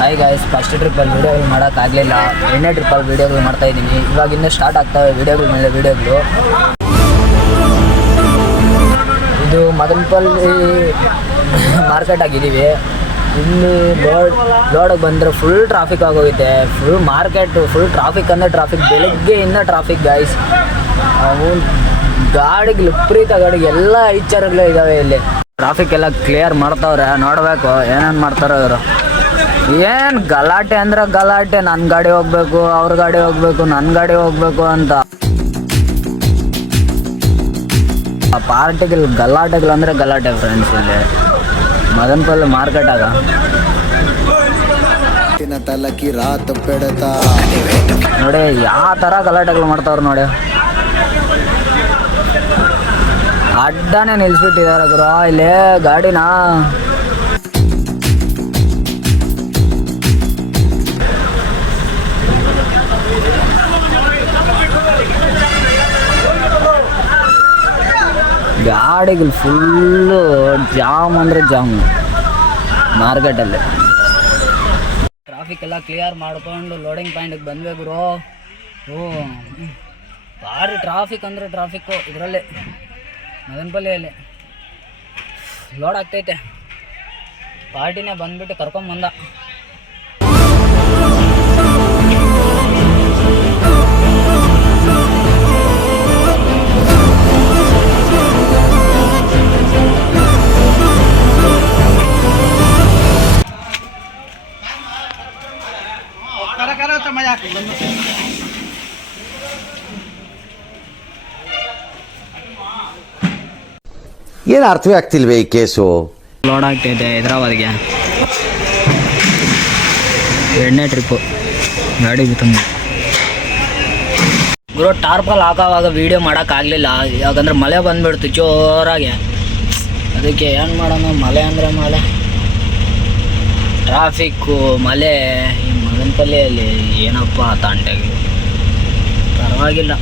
Hi guys, first ಟ್ರಿಪ್ಪಲ್ಲಿ ವೀಡಿಯೋಗಳು ಮಾಡೋಕ್ಕಾಗಲಿಲ್ಲ. ಎರಡನೇ ಟ್ರಿಪ್ಪಲ್ಲಿ ವೀಡಿಯೋಗಳು ಮಾಡ್ತಾಯಿದ್ದೀನಿ. ಇವಾಗ ಇನ್ನೂ ಸ್ಟಾರ್ಟ್ ಆಗ್ತವೆ ವೀಡಿಯೋಗಳ ಮೇಲೆ ವೀಡಿಯೋಗಳು. ಇದು ಮದನಪಲ್ಲಿ ಮಾರ್ಕೆಟ್ ಆಗಿದ್ದೀವಿ. ಇಲ್ಲಿ ಲೋಡಿಗೆ ಬಂದರೆ ಫುಲ್ ಟ್ರಾಫಿಕ್ ಆಗೋಗುತ್ತೆ. ಫುಲ್ ಮಾರ್ಕೆಟ್ ಫುಲ್ ಟ್ರಾಫಿಕ್ ಅಂದರೆ ಟ್ರಾಫಿಕ್, ಬೆಳಗ್ಗೆಯಿಂದ ಟ್ರಾಫಿಕ್ ಗಾಯ್ಸ್. ಅವು ಗಾಡಿಗೆ ವಿಪರೀತ ಗಾಡಿಗೆ ಎಲ್ಲ ಐಚಾರಗಳೇ ಇದ್ದಾವೆ ಇಲ್ಲಿ. ಟ್ರಾಫಿಕ್ ಎಲ್ಲ ಕ್ಲಿಯರ್ ಮಾಡ್ತಾವ್ರೆ, ನೋಡಬೇಕು ಏನೇನು ಮಾಡ್ತಾರೋ ಇವರು. ಏನು ಗಲಾಟೆ ಅಂದ್ರೆ ಗಲಾಟೆ, ನನ್ನ ಗಾಡಿ ಹೋಗ್ಬೇಕು, ಅವ್ರ ಗಾಡಿ ಹೋಗ್ಬೇಕು, ನನ್ನ ಗಾಡಿ ಹೋಗ್ಬೇಕು ಅಂತ. ಆ ಪಾರ್ಟಿಗಳು ಗಲಾಟೆಗಳು ಅಂದರೆ ಗಲಾಟೆ ಫ್ರೆಂಡ್ಸ್. ಇಲ್ಲಿ ಮದನಪಲ್ಲಿ ಮಾರ್ಕೆಟ್ ಆಗ ನೋಡಿ ಯಾವ ಥರ ಗಲಾಟೆಗಳು ಮಾಡ್ತಾವ್ರು ನೋಡಿ. ಅಡ್ಡಾನೇ ನಿಲ್ಲಿಸ್ಬಿಟ್ಟಿದ್ದಾರೆ ಗುರು ಇಲ್ಲಿ ಗಾಡಿನ. ಗಾಡಿಗಳು ಫುಲ್ಲು ಜಾಮ್ ಅಂದರೆ ಜಾಮ್ ಮಾರ್ಕೆಟಲ್ಲಿ. ಟ್ರಾಫಿಕ್ ಎಲ್ಲ ಕ್ಲಿಯರ್ ಮಾಡಿಕೊಂಡು ಲೋಡಿಂಗ್ ಪಾಯಿಂಟಿಗೆ ಬಂದ್ವಿ ಗುರು. ಭಾರಿ ಟ್ರಾಫಿಕ್ ಅಂದರೆ ಟ್ರಾಫಿಕ್ಕು ಇದರಲ್ಲಿ ಮದನಪಲ್ಲಿಯಲ್ಲಿ. ಲೋಡ್ ಆಗ್ತೈತೆ, ಪಾರ್ಟಿನೇ ಬಂದುಬಿಟ್ಟು ಕರ್ಕೊಂಬಂದ. ಏನು ಅರ್ಥವೇ ಆಗ್ತಿಲ್ವೇ ಈ ಕೇಸು. ಲೋಡ್ ಆಗ್ತೈತೆ ಹೈದ್ರಾಬಾದ್ಗೆ. ಎರಡನೇ ಟ್ರಿಪ್ಪು ಗಾಡಿ ತುಂಬ ಗುರು. ಟಾರ್ಪಲ್ ಹಾಕೋವಾಗ ವೀಡಿಯೋ ಮಾಡೋಕ್ಕಾಗಲಿಲ್ಲ, ಯಾಕಂದ್ರೆ ಮಳೆ ಬಂದುಬಿಡ್ತು ಜೋರಾಗಿ. ಅದಕ್ಕೆ ಏನು ಮಾಡೋಣ, ಮಳೆ ಅಂದರೆ ಮಳೆ, ಟ್ರಾಫಿಕ್ಕು, ಮಳೆ. ಈ ಮದನಪಲ್ಲಿಯಲ್ಲಿ ಏನಪ್ಪ ತಾಂಟೆಗಳು. ಪರವಾಗಿಲ್ಲ.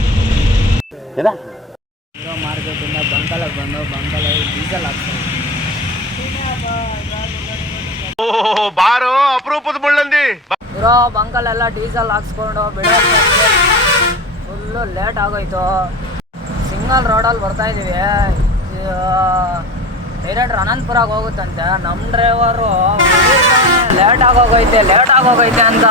ಮಾರ್ಕೆಟಿಂದ ಬಂಕಲಾಗಿ ಬಂದು ಬಂಕಲಲ್ಲಿ ಡೀಸೆಲ್ ಹಾಕ್ತಾರೆ. ಬಾರೋ ಅಪರೂಪದ ಮುಳ್ಳಂದಿ ಇರೋ ಬಂಕಲೆಲ್ಲ ಡೀಸೆಲ್ ಹಾಕ್ಸ್ಕೊಂಡು ಬಿಡೋಕ್ಕೆ ಫುಲ್ಲು ಲೇಟ್ ಆಗೋಯ್ತು. ಸಿಂಗಲ್ ರೋಡಲ್ಲಿ ಬರ್ತಾಯಿದ್ದೀವಿ. ಡೈರೆಕ್ಟ್ ಅನಂತಪುರಾಗ ಹೋಗುತ್ತಂತೆ. ನಮ್ಮ ಡ್ರೈವರು ಲೇಟ್ ಆಗೋಗೈತೆ ಅಂತ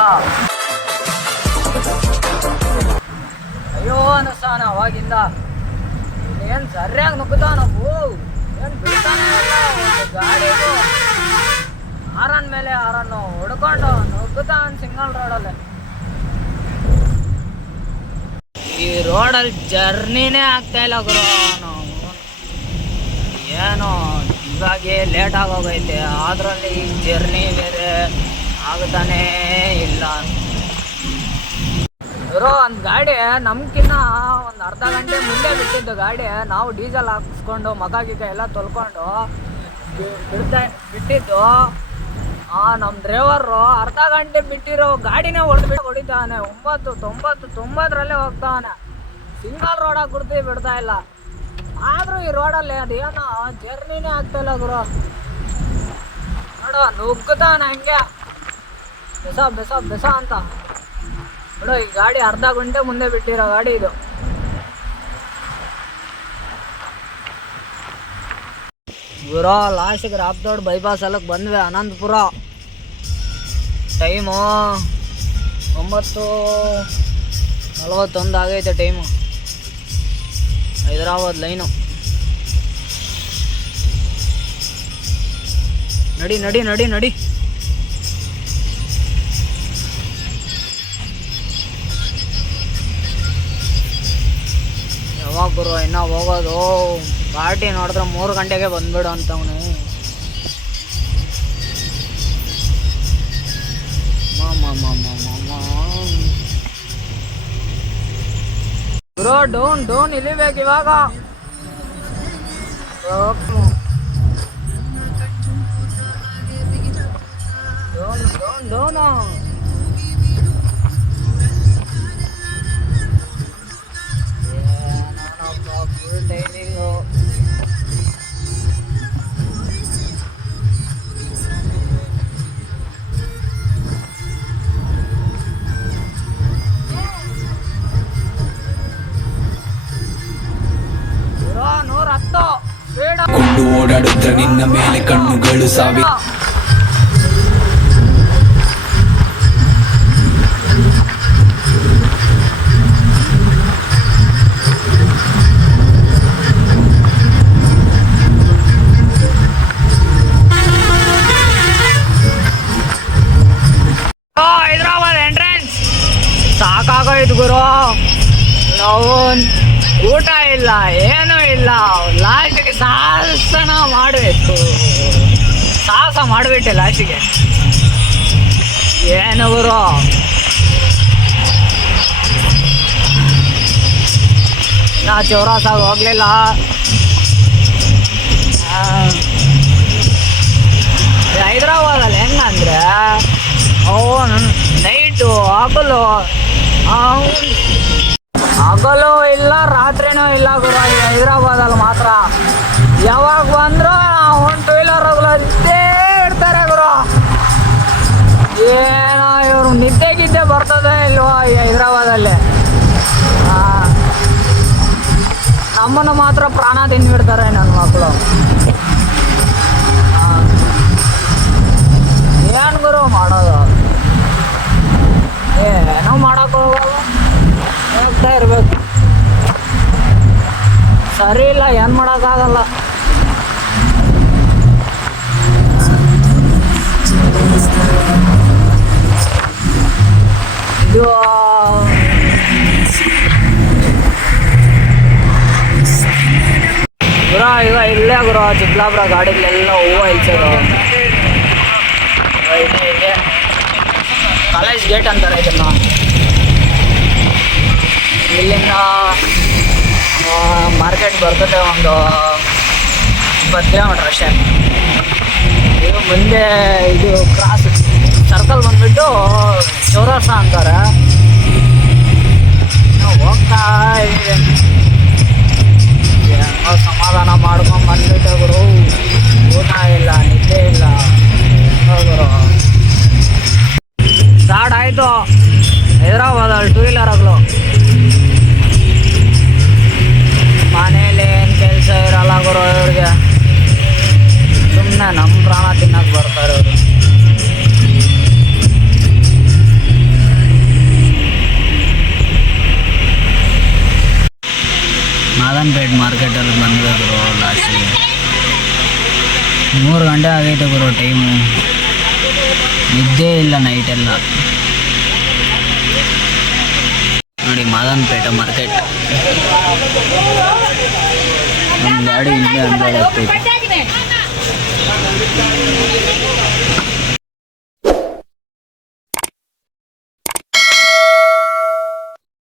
ಅಯ್ಯೋ ಅನ್ನಿಸ್ತಾನ ಅವಾಗಿಂದ. ಏನು ಸರಿಯಾಗಿ ನುಗ್ಗುತ್ತಾನವು, ಏನು ಬಿಡ್ತಾನೆ ಇಲ್ಲ. ಒಂದು ಗಾಡಿಗೂ ಆರನ್ ಮೇಲೆ ಆರನ್ನು ಹೊಡ್ಕೊಂಡು ನುಗ್ಗುತ್ತಾನ ಸಿಂಗಲ್ ರೋಡಲ್ಲಿ. ಈ ರೋಡಲ್ಲಿ ಜರ್ನಿನೇ ಆಗ್ತಾಯಿಲ್ಲ ಗುರು. ನಾವು ಏನೋ ಇವಾಗೆ ಲೇಟ್ ಆಗೋಗೈತೆ, ಅದರಲ್ಲಿ ಜರ್ನಿ ಬೇರೆ ಆಗುತ್ತಾನೇ ಇಲ್ಲ. ಇರೋ ಒಂದು ಗಾಡಿ ನಮ್ಗಿನ್ನ ಒಂದು ಅರ್ಧ ಗಂಟೆ ಮುಂದೆ ಬಿಟ್ಟಿದ್ದು ಗಾಡಿ. ನಾವು ಡೀಸೆಲ್ ಹಾಕ್ಸ್ಕೊಂಡು ಮಗ ಎಲ್ಲ ತೊಳ್ಕೊಂಡು ಬಿಟ್ಟಿದ್ದು. ನಮ್ಮ ಡ್ರೈವರು ಅರ್ಧ ಗಂಟೆ ಬಿಟ್ಟಿರೋ ಗಾಡಿನೇ ಹೊಡಿತಾನೆ. 9:90 ಹೋಗ್ತಾನೆ. ಸಿಂಗಲ್ ರೋಡಾಗಿ ಬಿಡ್ತಾ ಇಲ್ಲ. ಆದರೂ ಈ ರೋಡಲ್ಲಿ ಅದೇನೋ ಜರ್ನಿನೇ ಆಗ್ತಾಯಿಲ್ಲ ಗುರು. ನೋಡು ನುಗ್ಗುತ್ತಾನೆ ಹಂಗೆ ಬೆಸ ಅಂತ. ನೋಡು ಈ ಗಾಡಿ ಅರ್ಧ ಗಂಟೆ ಮುಂದೆ ಬಿಟ್ಟಿರೋ ಗಾಡಿ ಇದು. ಗುರು ಲಾಸ್ಟಿಗೆ ರಾಪ್ದೋಡ್ ಬೈಪಾಸ್ ಅಲ್ಲಕ್ಕೆ ಬಂದ್ವಿ ಅನಂತಪುರ. ಟೈಮು 9:41 ಆಗೈತೆ ಟೈಮು. ಹೈದ್ರಾಬಾದ್ ಲೈನು. ನಡಿ ಯಾವಾಗ ಗುರು ಇನ್ನೂ ಹೋಗೋದು? ಪಾರ್ಟಿ ನೋಡಿದ್ರೆ 3 ಗಂಟೆಗೆ ಬಂದ್ಬಿಡು ಅಂತವನು. ಗುರು ಡೌನ್ ಇಳಿಬೇಕು ಇವಾಗ. Down full timing. ನಿನ್ನ ಮೇಲೆ ಕಣ್ಣುಗಳು ಸಾವಿರ. ಹೈದ್ರಾಬಾದ್ ಎಂಟ್ರೆನ್ಸ್ ಸಾಕಾಗೋಯ್ತು ಗುರು. ನಾವು ಊಟ ಇಲ್ಲ, ಏನೂ ಇಲ್ಲ. ಲಾಸ್ಟಿಗೆ ಸಾಹಸ ಮಾಡಬೇಕು ಲಾಸ್ಟಿಗೆ. ಏನು ಗುರು, ನಾ ಚೌರಾಸಾಗ ಹೋಗ್ಲಿಲ್ಲ. ಹೈದ್ರಾಬಾದಲ್ಲಿ ಹೆಂಗಂದ್ರೆ ನೈಟು ಹಗಲು ಇಲ್ಲ ರಾತ್ರಿನೂ ಇಲ್ಲ ಗುರು. ಈ ಹೈದ್ರಾಬಾದಲ್ಲಿ ಮಾತ್ರ ಯಾವಾಗ ಬಂದ್ರು ಒಂದು ಟೂ ವೀಲರ್ ಇದ್ದೇ ಇರ್ತಾರೆ ಗುರು. ಏನೋ ಇವರು ನಿದ್ದೆ ಬರ್ತದೆ ಇಲ್ವಾ ಈ ಹೈದ್ರಾಬಾದಲ್ಲಿ. ನಮ್ಮನ್ನು ಮಾತ್ರ ಪ್ರಾಣ ತಿಂದ್ಬಿಡ್ತಾರೆ ನನ್ನ ಮಕ್ಕಳು. ಏನು ಗುರು ಮಾಡೋದು, ಏನೋ ಮಾಡೋಕೆ ಹೋಗಲ್ಲ, ಹೋಗ್ತಾ ಇರ್ಬೇಕು. ಸರಿ ಇಲ್ಲ, ಏನು ಮಾಡೋಕ್ಕಾಗಲ್ಲ. ಇದು ಗುರು ಈಗ ಇಲ್ಲೇ ಗುರು ಚಿಕ್ಕಲಾಪುರ ಗಾಡಿಗಳೆಲ್ಲ ಹೂವು ಇಲ್ಸೋದು. ಇದೆ ಕಾಲೇಜ್ ಗೇಟ್ ಅಂತಾರೆ ಇದನ್ನ. ಇಲ್ಲಿಂದ ಮಾರ್ಕೆಟ್ ಬರ್ತದೆ ಒಂದು 20 ಕಿಲೋಮೀಟ್ರ್ ಅಷ್ಟೇ. ಇದು ಮುಂದೆ ಇದು ಕ್ರಾಸ್ ಸರ್ಕಲ್ ಬಂದುಬಿಟ್ಟು ಚೌರಾಸ ಅಂತಾರೆ. ನಾವು ಹೋಗ್ತಾ ಇದ್ದೀವಿ, ಏನೋ ಸಮಾಧಾನ ಮಾಡ್ಕೊಂಡು ಬಂದ್ಬಿಟ್ಟೆ ಗುರು. ಊಟ ಇಲ್ಲ, ನಿದ್ದೆ ಇಲ್ಲ ಗುರು. ಸ್ಟಾರ್ಟ್ ಆಯಿತು ಹೈದ್ರಾಬಾದಲ್ಲಿ ಟೂ ವೀಲರ್ಗಳು. ಮನೇಲಿ ಏನು ಕೆಲಸ ಇರಲ್ಲ ಗುರು ಇವ್ರಿಗೆ, ಸುಮ್ಮನೆ ನಮ್ಮ ಪ್ರಾಣ ತಿನ್ನಕ್ಕೆ ಬರ್ತಾರೆ ಅವರು. ಮಾದನ್ಪೇಟ್ ಮಾರ್ಕೆಟಲ್ಲಿ ಬಂದಿದೆ ಗುರು. ಲಾಸ್ಟಿಗೆ 3 ಗಂಟೆ ಆಗೈತೆ ಗುರು ಟೈಮು. ನಿದ್ದೆ ಇಲ್ಲ ನೈಟೆಲ್ಲ ನೋಡಿ. ಮಾದನ್ಪೇಟೆ ಮಾರ್ಕೆಟ್, ನಮ್ಮ ಗಾಡಿ ಇಲ್ಲೇ ಅಂದಾಜ್ ಆಗ್ತೈತೆ.